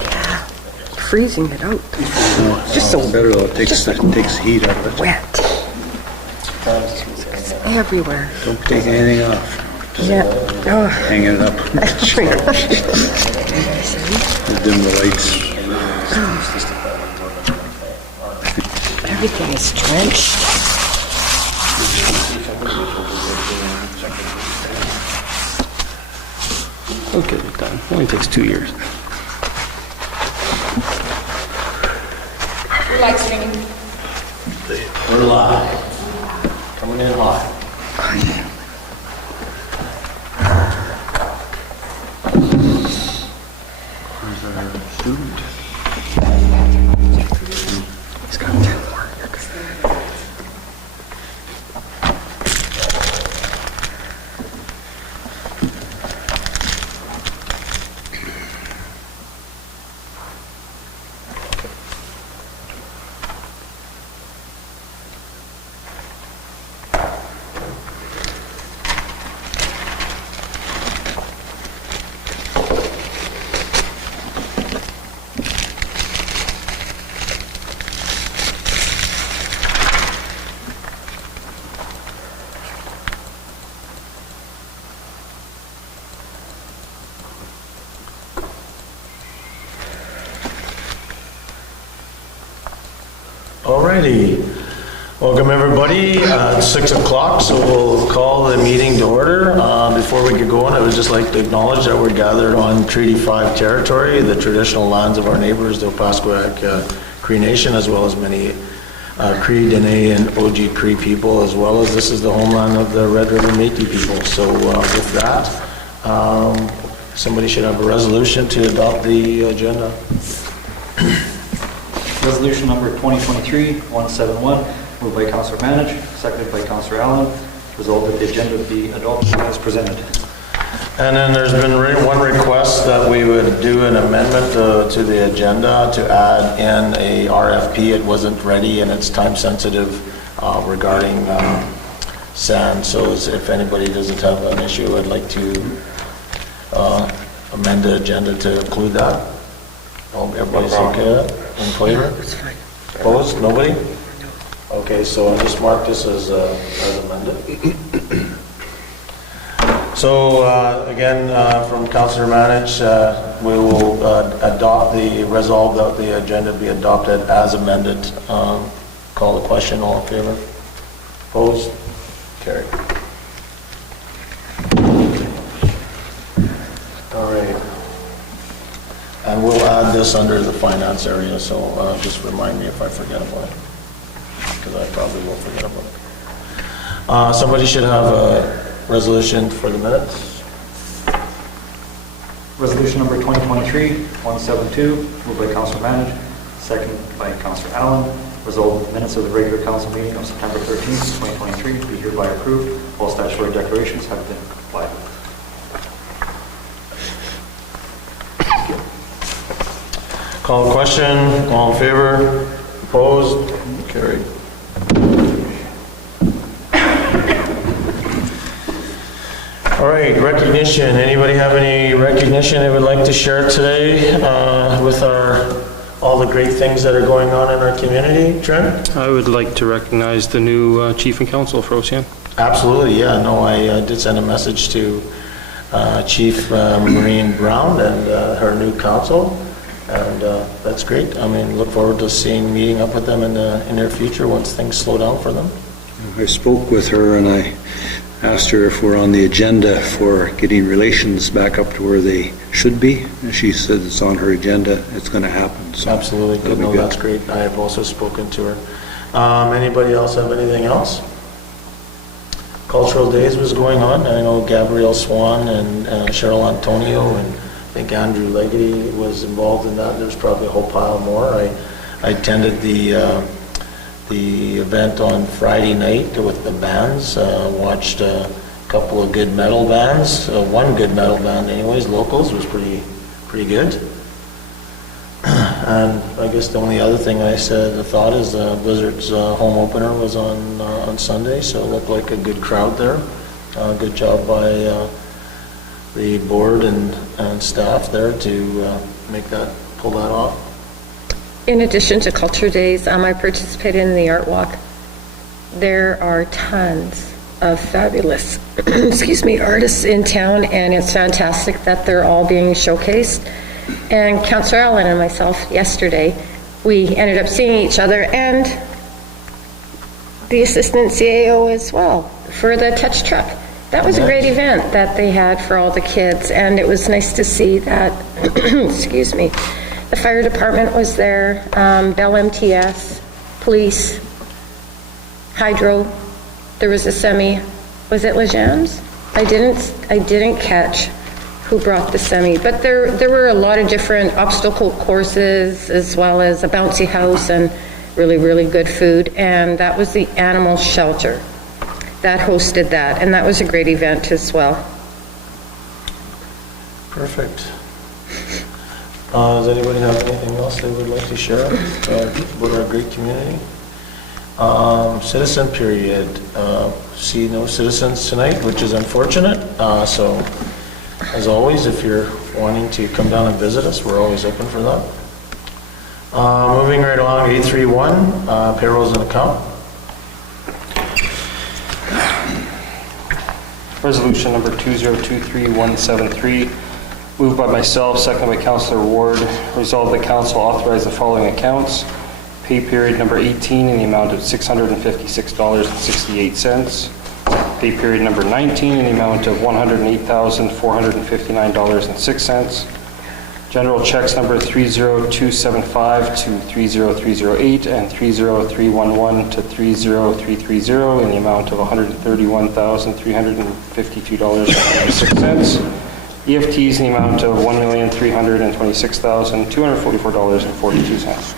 Yeah, freezing it out. Just so better though. It takes heat out of it. wet. It's everywhere. Don't take anything off. Yeah. Oh, Hang it up. Dim the lights. everything is drenched. Okay, done. Only takes 2 years. We're live streaming. We're live. Coming in live. He's got 10 more. You're good. Alrighty, welcome everybody. It's 6 o'clock, so we'll call the meeting to order. Before we get going, I would just like to acknowledge that we're gathered on Treaty 5 territory, the traditional lands of our neighbors, the Opaskwayak Cree Nation, as well as many Cree, Dene, and OG Cree people, as well as this is the homeland of the Red River Métis people. So with that, somebody should have a resolution to adopt the agenda. Resolution number 2023-171, moved by Councillor Manage, seconded by Councillor Allen. Resolved that the agenda be adopted as presented. And then there's been one request that we would do an amendment to the agenda to add in a RFP. It wasn't ready and it's time sensitive regarding sand. So if anybody doesn't have an issue, I'd like to amend the agenda to include that. Everybody's okay? In favor? It's fine. Opposed? Nobody? Okay, so I'll just mark this as amended. So again, from Councillor Manage, we will resolve that the agenda be adopted as amended. Call the question, all in favor? Opposed? Carried. All right. And we'll add this under the finance area, so just remind me if I forget about it, because I probably will forget about it. Somebody should have a resolution for the minutes. Resolution number 2023-172, moved by Councillor Manage, seconded by Councillor Allen. Resolved that the minutes of the regular council meeting of September 13th, 2023 be hereby approved. All statutory declarations have been complied with. Call the question, all in favor? Opposed? Carried. All right, recognition. Anybody have any recognition they would like to share today with all the great things that are going on in our community? Trent? I would like to recognize the new Chief and Council for Ocean. Absolutely, yeah. No, I did send a message to Chief Maureen Brown and her new council. And that's great. I mean, look forward to meeting up with them in the near future once things slow down for them. I spoke with her and I asked her if we're on the agenda for getting relations back up to where they should be. And she said it's on her agenda. It's going to happen. So absolutely. Good. No, that's great. I have also spoken to her. Anybody else have anything else? Cultural Days was going on. I know Gabrielle Swan and Cheryl Antonio and I think Andrew Leggety was involved in that. There's probably a whole pile more. I attended the event on Friday night with the bands. Watched a couple of good metal bands. One good metal band, anyways, locals, was pretty good. And I guess the only other thing I thought is Blizzard's home opener was on Sunday, so it looked like a good crowd there. Good job by the board and staff there to pull that off? In addition to Culture Days, I participated in the Art Walk. There are tons of fabulous, artists in town, and it's fantastic that they're all being showcased. And Councillor Allen and myself, yesterday, we ended up seeing each other and the assistant CAO as well for the touch truck. That was a great event that they had for all the kids, and it was nice to see that, the fire department was there, Bell MTS, police, Hydro, there was a semi, was it Lejean's? I didn't catch who brought the semi, but there were a lot of different obstacle courses as well as a bouncy house and really, really good food, and that was the animal shelter that hosted that, and that was a great event as well. Perfect. Does anybody have anything else they would like to share about our great community? Citizen period. See no citizens tonight, which is unfortunate. So, as always, if you're wanting to come down and visit us, we're always open for that. Moving right along, 831, payrolls and account. Resolution number 2023-173, moved by myself, seconded by Councillor Ward. Resolved that council authorize the following accounts. Pay period number 18 in the amount of $656.68. Pay period number 19 in the amount of $108,459.06. General checks number 30275 to 30308 and 30311 to 30330 in the amount of $131,352.06. EFTs in the amount of $1,326,244.42.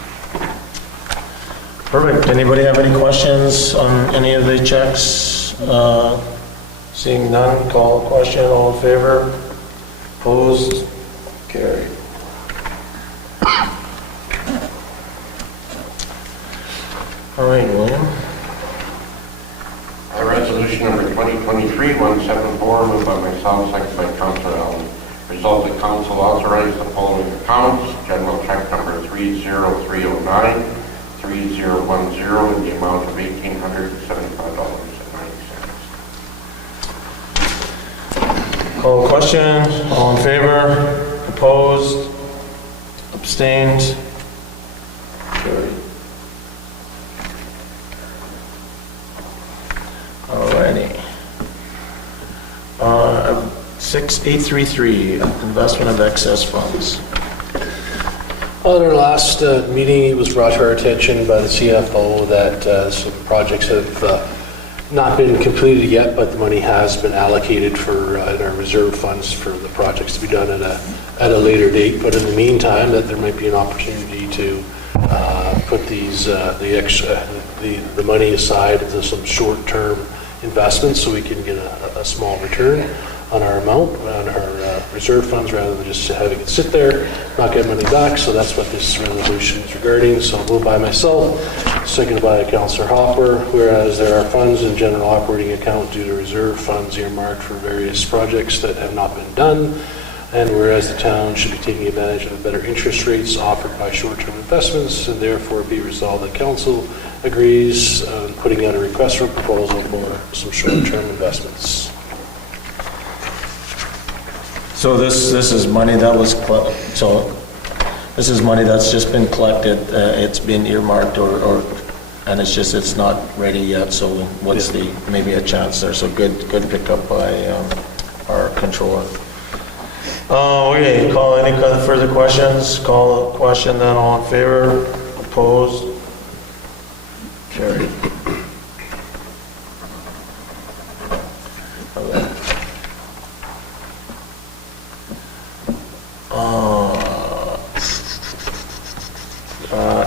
Perfect. Anybody have any questions on any of the checks? Seeing none, call a question. All in favor? Opposed? Carried. All right, William. Resolution number 2023-174, moved by myself, seconded by Councillor Allen. Resolved that council authorize the following accounts. General check number 30309, 3010 in the amount of $1,875.90. Call a question. All in favor? Opposed? Abstained? Carried. Alrighty. 6833, investment of excess funds. On our last meeting, it was brought to our attention by the CFO that some projects have not been completed yet, but the money has been allocated for in our reserve funds for the projects to be done at a later date. But in the meantime, that there might be an opportunity to put these the money aside into some short-term investments, so we can get a small return on our amount, on our reserve funds, rather than just having it sit there, not get money back. So that's what this resolution is regarding. So moved by myself, seconded by Councillor Hopper, whereas there are funds in general operating account due to reserve funds earmarked for various projects that have not been done, and whereas the town should be taking advantage of the better interest rates offered by short-term investments, and therefore be resolved that council agrees on putting out a request for proposal for some short-term investments. So this is money that was this is money that's just been collected. It's been earmarked, and it's not ready yet. So what's maybe a chance there? So good pickup by our controller. Okay. Call any further questions? Call a question. Then all in favor? Opposed? Carried. Okay.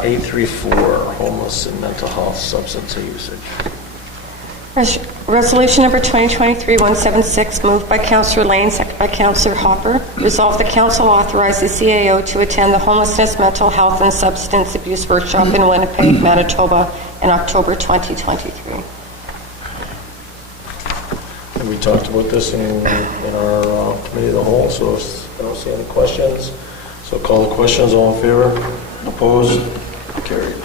834, homeless and mental health substance usage. Resolution number 2023-176, moved by Councillor Lane, seconded by Councillor Hopper. Resolved the council authorize the CAO to attend the Homelessness, Mental Health and Substance Abuse Workshop in Winnipeg, Manitoba in October 2023. Have we talked about this in our committee of the whole, so I don't see any questions. So call the questions, all in favor? Opposed? Carried.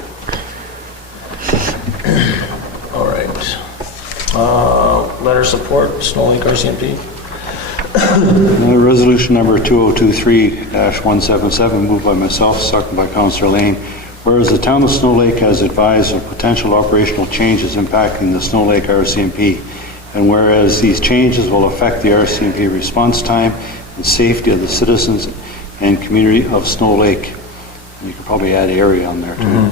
All right. Letter support, Snow Lake RCMP. Resolution number 2023-177, moved by myself, seconded by Councillor Lane. Whereas the town of Snow Lake has advised of potential operational changes impacting the Snow Lake RCMP, and whereas these changes will affect the RCMP response time and safety of the citizens and community of Snow Lake. And you could probably add area on there too.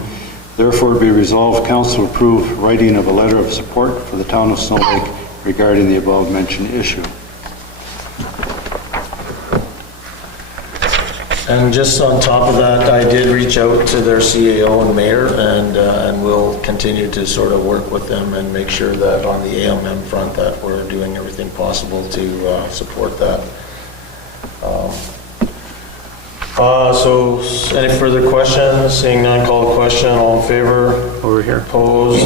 Therefore, be resolved, council approve writing of a letter of support for the town of Snow Lake regarding the above mentioned issue. And just on top of that, I did reach out to their CAO and mayor, and we'll continue to sort of work with them and make sure that on the AMM front that we're doing everything possible to support that. So any further questions? Seeing none, call the question. All in favor? Over here. Opposed?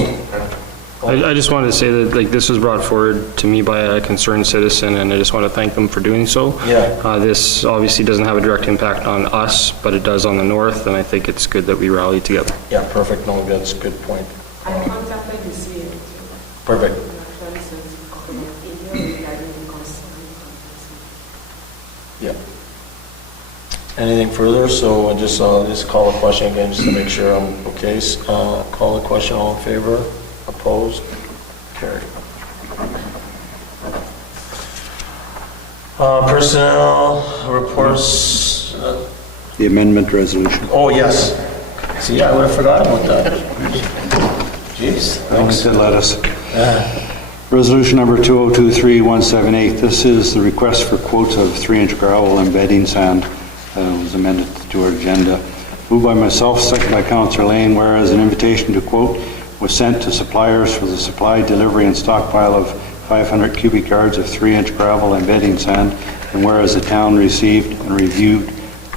I just wanted to say that, like, this was brought forward to me by a concerned citizen, and I just want to thank them for doing so. Yeah. This obviously doesn't have a direct impact on us, but it does on the north, and I think it's good that we rally together. Yeah, perfect. No, that's a good point. I contacted the CA. Perfect. Yeah. Anything further? So I'll just call the question again just to make sure I'm okay. Call the question. All in favor? Opposed? Carried. Personnel reports. The amendment resolution. Oh, yes. See, I would have forgotten about that. Jeez. Thanks, Thanks. let us. Resolution number 2023-178. This is the request for quotes of 3-inch gravel and bedding sand. Was amended to our agenda. Moved by myself, seconded by Councillor Lane, whereas an invitation to quote was sent to suppliers for the supply, delivery, and stockpile of 500 cubic yards of 3-inch gravel and bedding sand, and whereas the town received and reviewed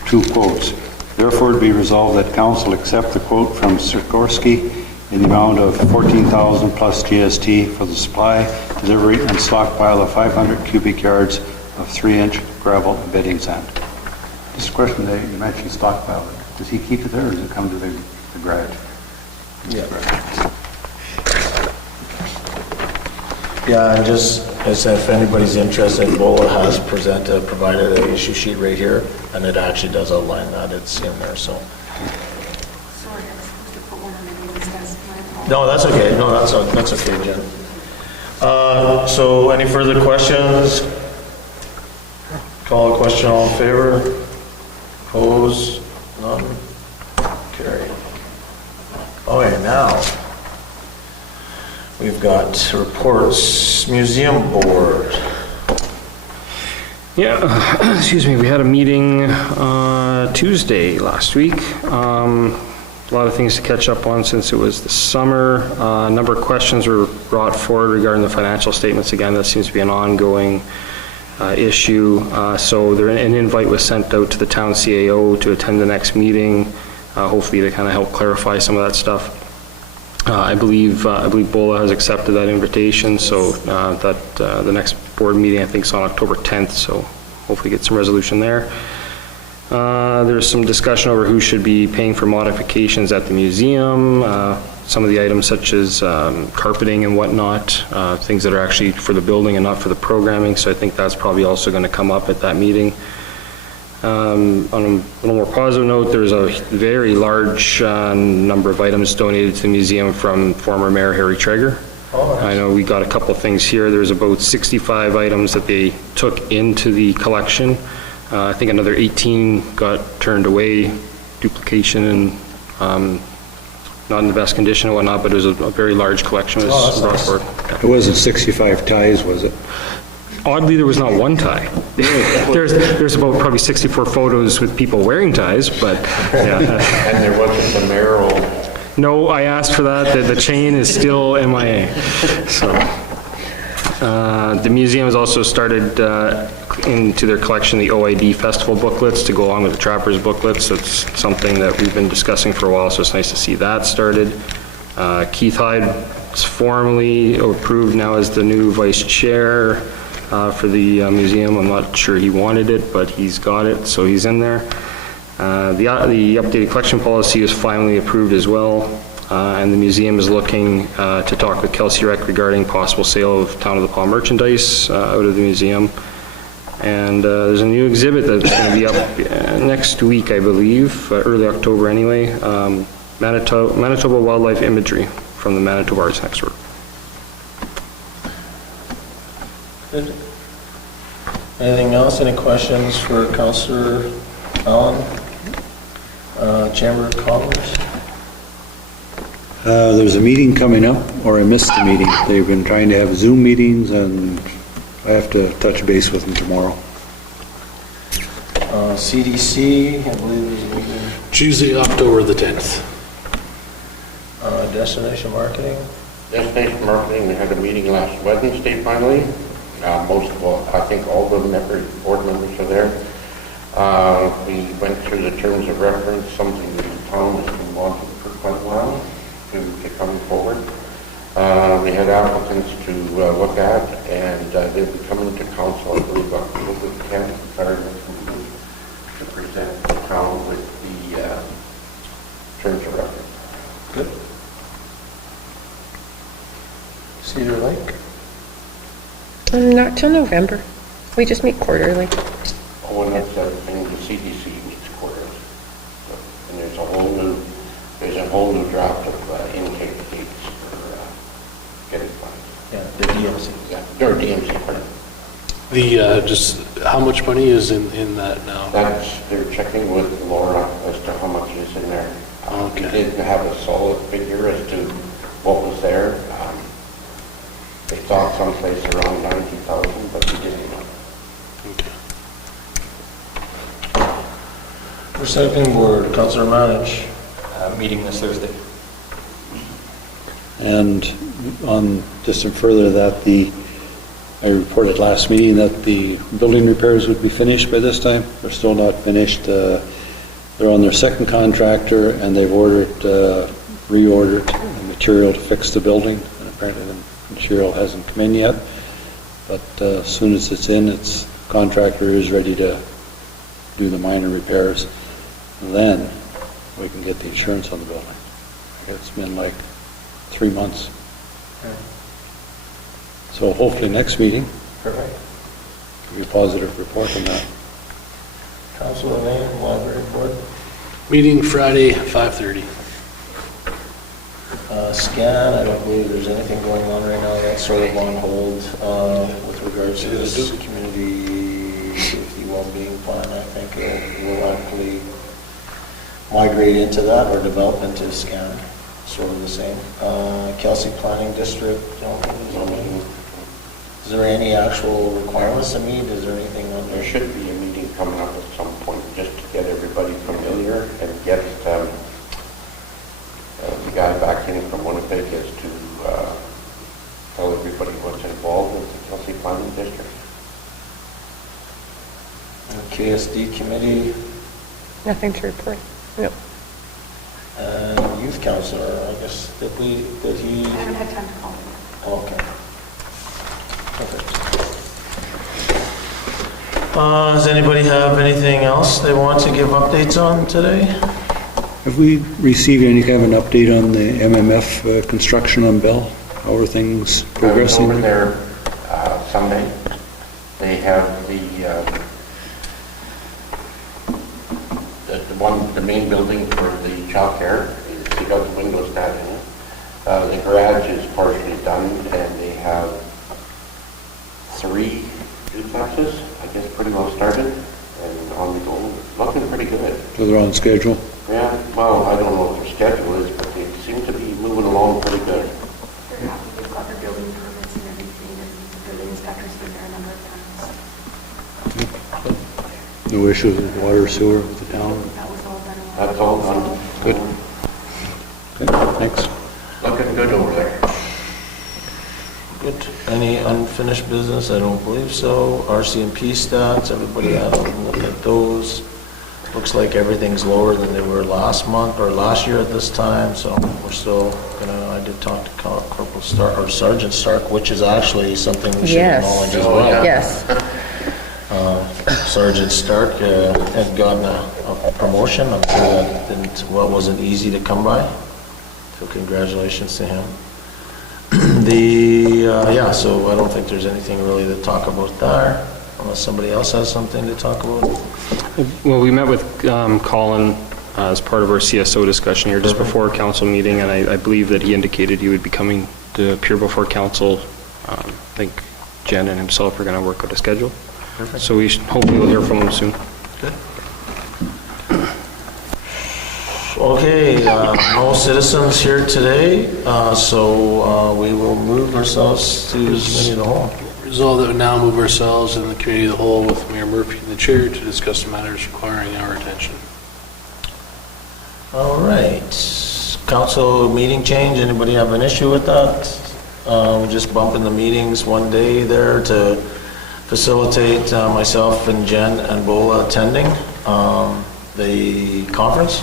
2 quotes. Therefore, it be resolved that council accept the quote from Sikorsky in the amount of $14,000 plus GST for the supply, delivery, and stockpile of 500 cubic yards of 3-inch gravel and bedding sand. Just a question, you mentioned stockpile. Does he keep it there, or does it come to the garage? Yeah. Yeah, and just as if anybody's interested, BOLA has provided an issue sheet right here, and it actually does outline that. It's in there, so. Sorry, I was supposed to put one on the meeting, guys. My apologies. No, that's okay. No, that's okay, Jen. So any further questions? Call a question, all in favor? Opposed? None? Carried. Oh, yeah, now we've got reports. Museum Board. Yeah, excuse me, we had a meeting Tuesday last week. A lot of things to catch up on since it was the summer. A number of questions were brought forward regarding the financial statements. Again, that seems to be an ongoing issue. So an invite was sent out to the town CAO to attend the next meeting, hopefully to kind of help clarify some of that stuff. I believe BOLA has accepted that invitation, so the next board meeting I think is on October 10th, so hopefully get some resolution there. There's some discussion over who should be paying for modifications at the museum, some of the items such as carpeting and whatnot, things that are actually for the building and not for the programming, so I think that's probably also going to come up at that meeting. On a little more positive note, there's a very large number of items donated to the museum from former Mayor Harry Traeger. Oh, nice. I know we got a couple of things here. There's about 65 items that they took into the collection. I think another 18 got turned away, duplication and not in the best condition and whatnot, but it was a very large collection was brought forward. It wasn't 65 ties, was it? Oddly, there was not one tie. There's about probably 64 photos with people wearing ties, but yeah. And there wasn't the mayoral. No, I asked for that. The chain is still MIA. So, the museum has also started into their collection the OID festival booklets to go along with the Trappers booklets. That's something that we've been discussing for a while, so it's nice to see that started. Keith Hyde is formally approved now as the new vice chair. for the museum. I'm not sure he wanted it, but he's got it, so he's in there. The updated collection policy is finally approved as well, and the museum is looking to talk with Kelsey Rec regarding possible sale of Town of the Paw merchandise out of the museum. And there's a new exhibit that's going to be up next week, I believe, early October anyway, Manitoba wildlife imagery from the Manitoba Arts Network. Good. Anything else? Any questions for Councillor Allen? Chamber of Commerce? There's a meeting coming up, or I missed the meeting. They've been trying to have Zoom meetings, and I have to touch base with them tomorrow. CDC, I believe there's a meeting. Tuesday, October the 10th. Destination marketing? Destination Marketing, we had a meeting last Wednesday finally. I think all the board members are there. We went through the terms of reference, something that the town has been wanting for quite a while to come forward. We had applicants to look at, and they'll be coming to council, I believe, October 10th, to present the town with the terms of reference. Good. Cedar Lake? Not till November. We just meet quarterly. Oh, and that's the other thing, the CDC meets quarterly. So, and there's a whole new draft of intake dates for getting funds. Yeah, the DMC. Yeah, or DMC, pardon. The, just how much money is in that now? They're checking with Laura as to how much is in there. Okay. We didn't have a solid figure as to what was there. They thought someplace around 90,000, but we didn't know. Okay. Recycling Board, Councillor Manage. Meeting this Thursday. And on just some further that I reported last meeting that the building repairs would be finished by this time. They're still not finished. They're on their second contractor, and they've reordered material to fix the building. And apparently the material hasn't come in yet, but as soon as it's in, its contractor is ready to do the minor repairs. And then we can get the insurance on the building. It's been like 3 months. So hopefully next meeting, Perfect. will be a positive report on that. Councillor Lane, Library Board. Meeting Friday, 5:30. Scan, I don't believe there's anything going on right now. That's sort of on hold with regards to this community safety well-being plan. I think it will likely migrate into that or develop into Scan, sort of the same. Kelsey Planning District, is there any actual requirements to meet? Is there anything on There there? should be a meeting coming up at some point just to get everybody familiar and get the guy back in from Winnipeg is to tell everybody what's involved with the Kelsey Planning District. KSD Committee Nothing to report. No. and Youth Councilor, I guess, did he? I haven't had time to call him. Okay. Perfect. Does anybody have anything else they want to give updates on today? Have we received any kind of an update on the MMF construction on Bell? How are things progressing? I was over there Sunday. They have the main building for the childcare. They got the windows down in it. The garage is partially done, and they have 3 duplexes, I guess, pretty well started and on the go. Looking pretty good. So they're on schedule? Yeah, well, I don't know what their schedule is, but they seem to be moving along pretty good. They're happy, they've got their building permits and everything, and the building inspector's been there a number of times. No issues with water, sewer with the town? That was all done. That's all done. Good. Good, thanks. Looking good over there. Good. Any unfinished business? I don't believe so. RCMP stats, everybody had a look at those. Looks like everything's lower than they were last month or last year at this time, so we're still gonna, I I did talk to Corporal Stark, or Sergeant Stark, which is actually something we should Yes. acknowledge as well. Yes. Sergeant Stark had gotten a promotion. I'm sure that wasn't easy to come by. So congratulations to him. So I don't think there's anything really to talk about there, unless somebody else has something to talk about. Well, we met with Colin as part of our CSO discussion here just before our council meeting, and I believe that he indicated he would be coming to appear before council. I think Jen and himself are going to work out a schedule. Perfect. So hopefully we'll hear from him soon. Good. Okay, no citizens here today, so we will move ourselves to committee of the whole. Resolve that we now move ourselves in the committee of the whole with Mayor Murphy in the chair to discuss the matters requiring our attention. All right, council meeting change, anybody have an issue with that? We're just bumping the meetings one day there to facilitate myself and Jen and Bola attending the conference.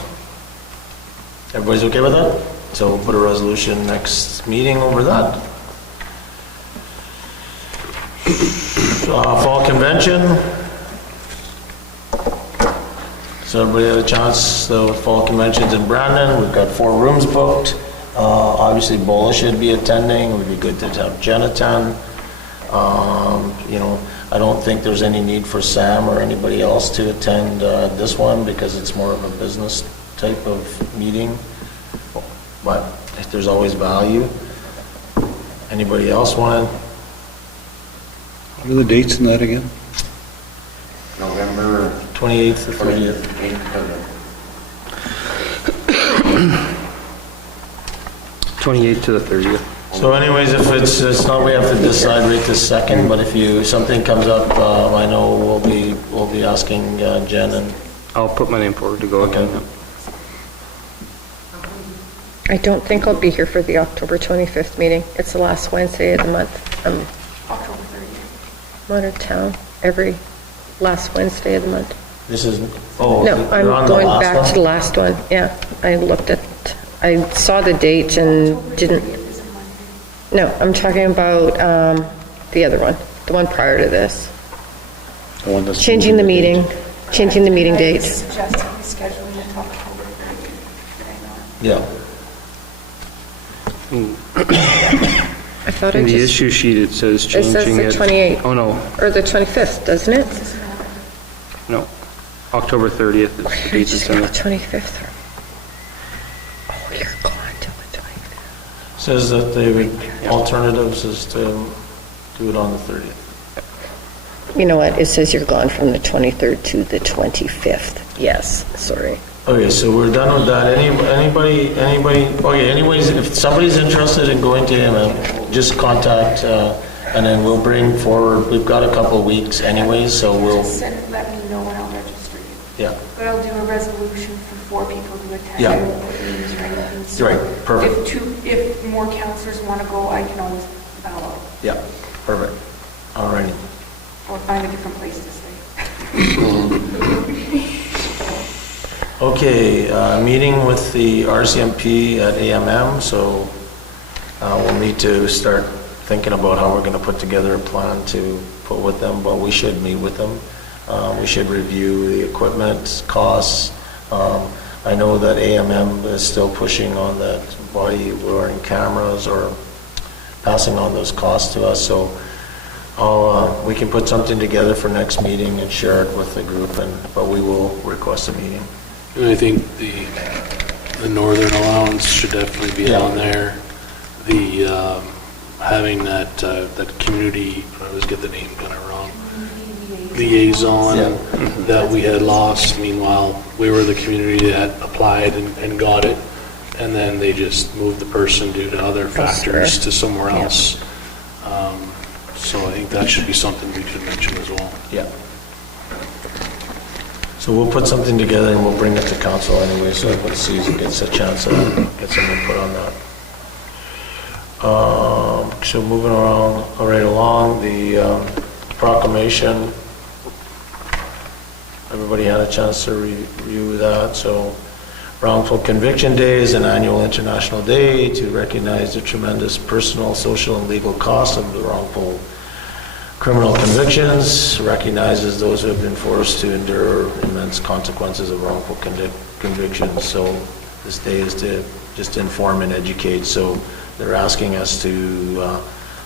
Everybody's okay with that? So we'll put a resolution next meeting over that. Fall convention. So everybody had a chance, the fall convention's in Brandon, we've got 4 rooms booked. Obviously Bola should be attending, it would be good to have Jen attend. I don't think there's any need for Sam or anybody else to attend this one because it's more of a business type of meeting, but there's always value. Anybody else want to? What are the dates in that again? November 28th to 30th. 28th to the 30th. So anyways, if it's not, we have to decide right this second, but if something comes up, I know we'll be asking Jen and. I'll put my name forward to go again. Okay. I don't think I'll be here for the October 25th meeting. It's the last Wednesday of the month. I'm October 30th. out of town every last Wednesday of the month. This is, No, you're I'm on the going last back one? to the last one. Yeah, I saw the date and didn't, 30th is a Monday. no, I'm talking about the other one, the one prior to this. The one that's Changing the moving meeting I dates. suggested rescheduling it to October 30th. Did I not? Yeah. I thought I In the just, issue sheet, it says it says changing it. the 28th, Oh, no, or the 25th, doesn't it? Does this matter? no. October 30th is the You date just that's in got the there. 25th. Oh, you're gone till the 25th. Says that the alternatives is to do it on the 30th. You know what? It says you're gone from the 23rd to the 25th. Yes, sorry. Okay, so we're done with that. Anybody, okay, anyways, if somebody's interested in going to him, just contact, and then we'll bring forward, we've got a couple of weeks anyways, so we'll, Just let me know and I'll register you. yeah. But I'll do a resolution for 4 people to attend. Yeah. I won't put names or anything. So Right, perfect. If more counselors want to go, I can always bow out Yeah, perfect. All righty. or find a different place to stay. Okay, meeting with the RCMP at AMM, so we'll need to start thinking about how we're going to put together a plan to put with them, but we should meet with them. We should review the equipment, costs. I know that AMM is still pushing on that body wearing cameras or passing on those costs to us, so we can put something together for next meeting and share it with the group, but we will request a meeting. And I think the northern allowance should definitely be Yeah. on there. The, having that community, I always get the name kind of wrong, liaison that we had lost. Meanwhile, we were the community that applied and got it, and then they just moved the person due to other factors to somewhere else. So I think that should be something we could mention as well. Yeah. So we'll put something together and we'll bring it to council anyway, so everybody sees it, gets a chance to get some input on that. So moving around, right along, the proclamation. Everybody had a chance to review that, so Wrongful Conviction Day is an annual international day to recognize the tremendous personal, social, and legal costs of the wrongful criminal convictions, recognizes those who have been forced to endure immense consequences of wrongful convictions. So this day is to just inform and educate. So they're asking us to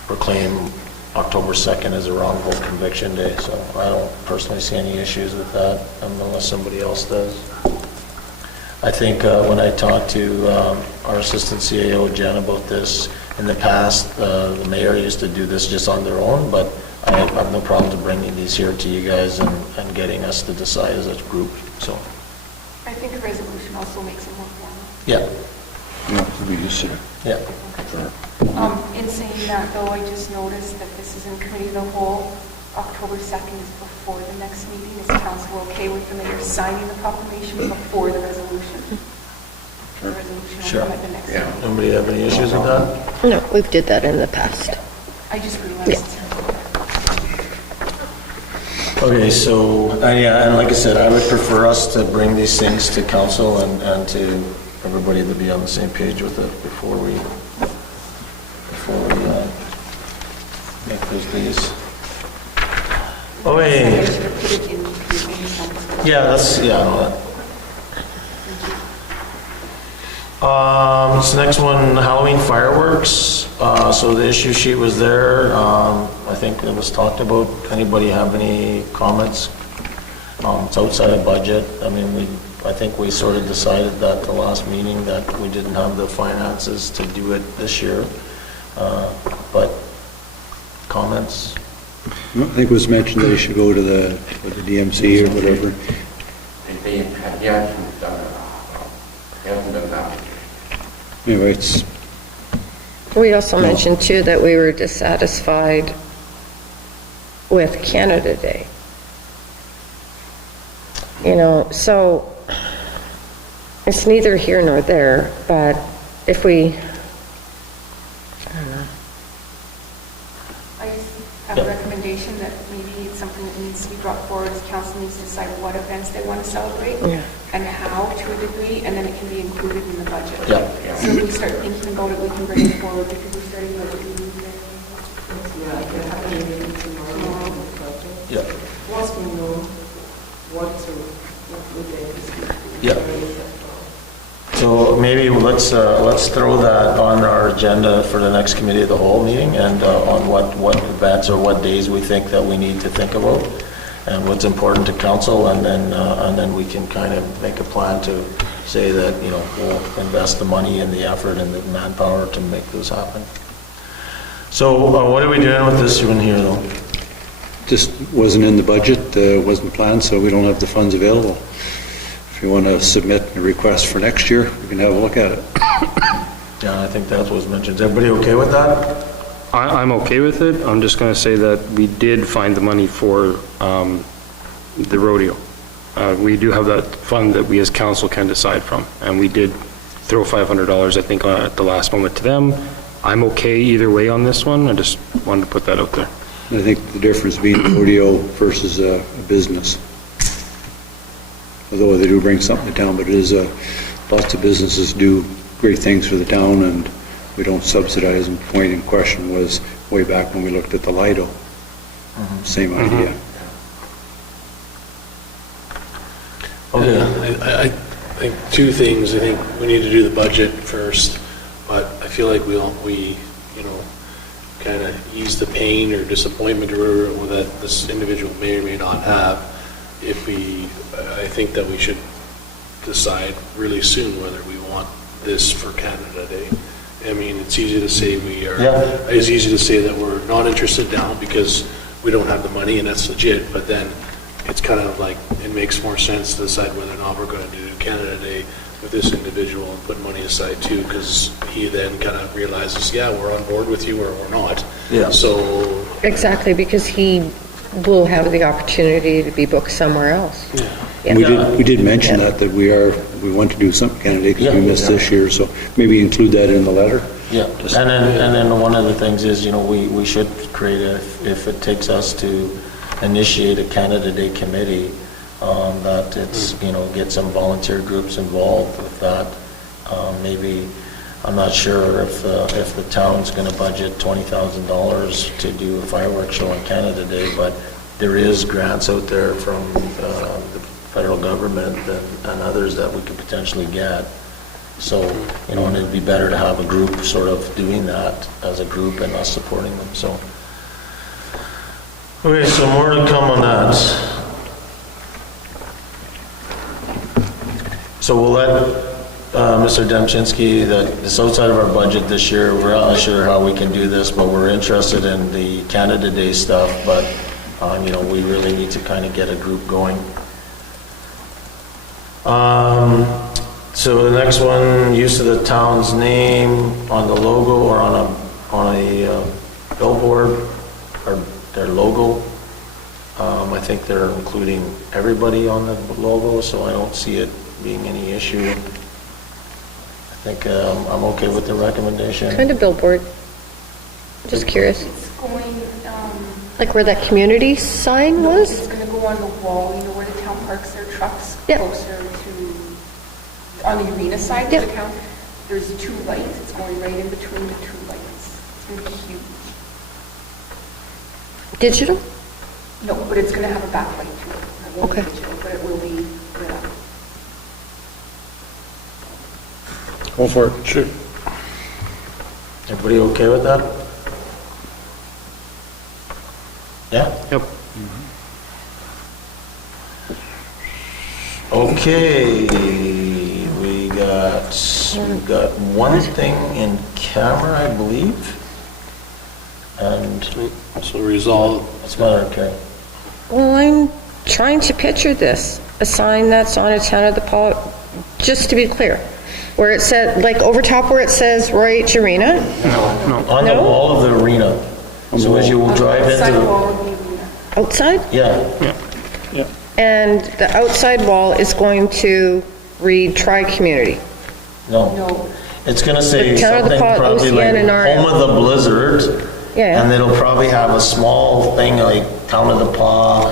proclaim October 2nd as a wrongful conviction day. So I don't personally see any issues with that, unless somebody else does. I think when I talked to our assistant CAO, Jen, about this, in the past, the mayor used to do this just on their own, but I have no problem to bringing these here to you guys and getting us to decide as a group, so. I think a resolution also makes it more formal. Yeah, Yeah, we just, yeah. In saying that, though, I just noticed that this is in committee of the whole. October 2nd is before the next meeting. Is council okay with the mayor signing the proclamation before the resolution? The resolution will Sure. come at the next meeting. Nobody have any issues with that? No, we've did that in the past. I just realized. Okay, so, yeah, and like I said, I would prefer us to bring these things to council and to everybody to be on the same page with it before we make those days. Okay. I should have put it in the sentence. Yeah, that's, yeah, I know that. This next one, Halloween fireworks. So the issue sheet was there. I think it was talked about. Anybody have any comments? It's outside of budget. I mean, I think we sort of decided that the last meeting that we didn't have the finances to do it this year. But comments? I think it was mentioned that you should go to the DMC or whatever. He hasn't done it. He hasn't done that. Anyway, it's, We also mentioned too that we were dissatisfied with Canada Day. You know, so it's neither here nor there, but if we, I don't know. I have a recommendation that maybe it's something that needs to be brought forward, as council needs to decide what events they want to celebrate Yeah. and how to a degree, and then it can be included in the budget. Yeah. So if we start thinking about it, we can bring it forward, because we're starting with it. Yeah. Once we know what to include Yeah. So maybe let's throw that on our agenda for the next committee of the whole meeting, and on what events or what days we think that we need to think about, and what's important to council, and then we can kind of make a plan to say that, you know, we'll invest the money and the effort and the manpower to make those happen. So what are we doing with this one here, though? just wasn't in the budget, wasn't planned, so we don't have the funds available. If you want to submit a request for next year, we can have a look at it. Yeah, I think that was mentioned. Is everybody okay with that? I'm okay with it. I'm just going to say that we did find the money for the rodeo. We do have that fund that we as council can decide from, and we did throw $500, I think, at the last moment to them. I'm okay either way on this one. I just wanted to put that out there. I think the difference being rodeo versus a business. Although they do bring something to town, but it is lots of businesses do great things for the town, and we don't subsidize them. The point in question was way back when we looked at the Lido. Same idea. Okay. I think two things. I think we need to do the budget first, but I feel like we kind of ease the pain or disappointment or that this individual may or may not have. I think that we should decide really soon whether we want this for Canada Day. I mean, it's easy to say it's easy to say that we're not interested now because we don't have the money, and that's legit, but then it's kind of like, it makes more sense to decide whether or not we're going to do Canada Day with this individual and put money aside too, because he then kind of realizes, yeah, we're on board with you or we're not. Yeah. So exactly, because he will have the opportunity to be booked somewhere else. Yeah. We did mention that we want to do something Canada because we missed this year, so maybe include that in the letter. Yeah, and then one of the things is, we should create if it takes us to initiate a Canada Day committee, that it's, get some volunteer groups involved with that. Maybe, I'm not sure if the town's going to budget $20,000 to do a fireworks show on Canada Day, but there is grants out there from the federal government and others that we could potentially get. So, and it'd be better to have a group sort of doing that as a group and us supporting them, so. Okay, so more to come on that. So we'll let Mr. Demchinsky, it's outside of our budget this year. We're not sure how we can do this, but we're interested in the Canada Day stuff, but, we really need to kind of get a group going. So the next one, use of the town's name on the logo or on a billboard, or their logo. I think they're including everybody on the logo, so I don't see it being any issue. I think I'm okay with the recommendation. Kind of billboard. Just curious. It's going, Like where that community sign was? it's going to go on the wall, where the town parks their trucks, Yep. closer to, on the arena side of Yep. the town. There's 2 lights. It's going right in between the 2 lights. It's going to be huge. Digital? No, but it's going to have a backlight to it. It won't be Okay. digital, but it will be lit up. Go for it. Sure. Everybody okay with that? Yeah? Yep. Okay, we've got one thing in camera, I believe. And So resolve, what's the matter, Karen? Well, I'm trying to picture this. A sign that's on a Town of the Paw, just to be clear, where it said, like over top where it says Roy H. Arena? On the No? wall of the arena. So as you will drive Side into, wall of the arena. Outside? yeah, And the outside wall is going to read Tri-Community. no. No. It's gonna say The Town of the something Paw, probably like OCN and RM. Home of the Blizzard. Yeah. And it'll probably have a small thing like Town of the Paw,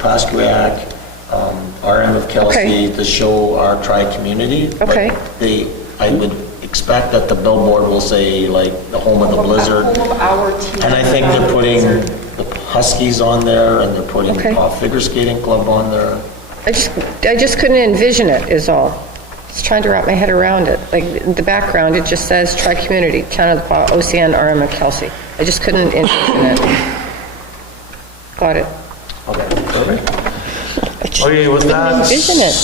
Pasquiac, RM of Kelsey Okay. to show our tri-community. But Okay. I would expect that the billboard will say like the Home of the Blizzard. Home of our team. And I think they're putting the Huskies on there and they're putting Okay. the Paw Figure Skating Club on there. I just couldn't envision it, is all. Just trying to wrap my head around it. Like, in the background, it just says Tri-Community, Town of the Paw, OCN, RM, and Kelsey. I just couldn't envision it. Got it. Okay, perfect. Okay, with that. Envision it.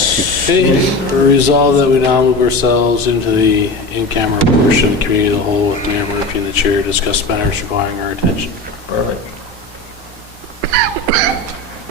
okay, resolve that we now move ourselves into the in-camera portion of committee of the whole with Mayor Murphy and the chair, discuss matters requiring our attention. Perfect.